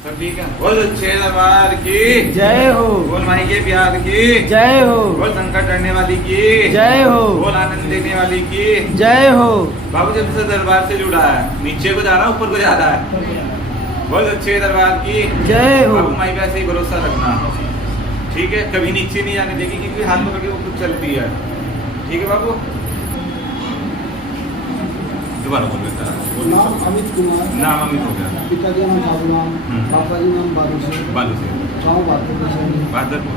सब ठीक है। बोल अच्छे दरबार की जय हो। बोल माई के प्यार की जय हो। बोल संकट करने वाली की जय हो। बोल आनंद देने वाली की जय हो। बाबू जब से दरबार से जुड़ा है, नीचे को जा रहा है ऊपर को जा रहा है। बोल अच्छे दरबार की जय हो। बाबू माई का ऐसे ही भरोसा रखना, ठीक है। कभी नीचे नहीं जाने देगी क्योंकि हाथ पकड़ के वो खुद चलती है, ठीक है बाबू। दोबारा बोल बेटा। नाम अमित कुमार, नाम अमित हो गया। पिता का नाम साबुराम, पापा जी नाम बालू सिंह, बालू से गाँव बहादुरपुर। बहादुरपुर।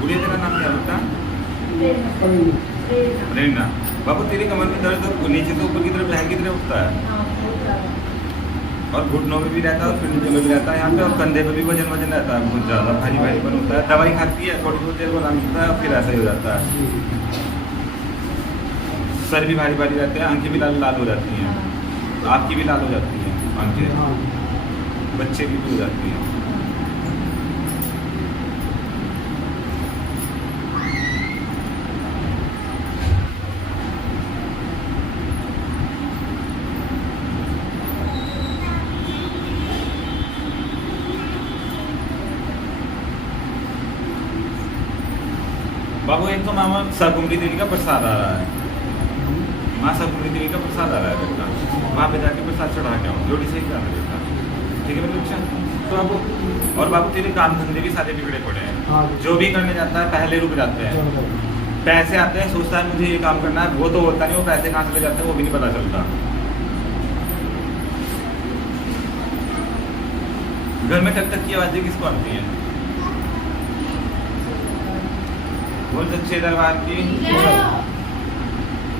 बुढ़िया तेरा नाम क्या बेटा? प्रेरणा। बाबू तेरी कमर में दर्द तो नीचे से ऊपर की तरफ लहर की तरफ उठता है और घुटनों में भी रहता है और फिर नीचे में भी रहता है यहाँ पे, और कंधे पे भी वजन रहता है, बहुत ज़्यादा भारी भारीपन होता है। दवाई खाती है, थोड़ी बहुत देर को आराम मिलता है और फिर ऐसा ही हो जाता है। सर भी भारी भारी रहते हैं, आंखें भी लाल लाल हो जाती हैं, आपकी भी लाल हो जाती हैं आंखें, बच्चे की भी हो जाती हैं। बाबू एक तो मामा सरकुमरी देवी का प्रसाद आ रहा है, माँ सरकुमरी देवी का प्रसाद आ रहा है बेटा, वहाँ पे जाके प्रसाद चढ़ा के आओ, जोड़ी सही कर बेटा, ठीक है मेरे बच्चा। तो बाबू और बाबू तेरे काम धंधे भी सारे बिगड़े पड़े हैं, जो भी करने जाता है पहले रुक जाते हैं, पैसे आते हैं सोचता है मुझे ये काम करना है, वो तो होता नहीं, वो पैसे कहाँ चले जाते हैं वो भी नहीं पता चलता। घर में टक टक की आवाजें किसको आती है? बोल सच्चे दरबार की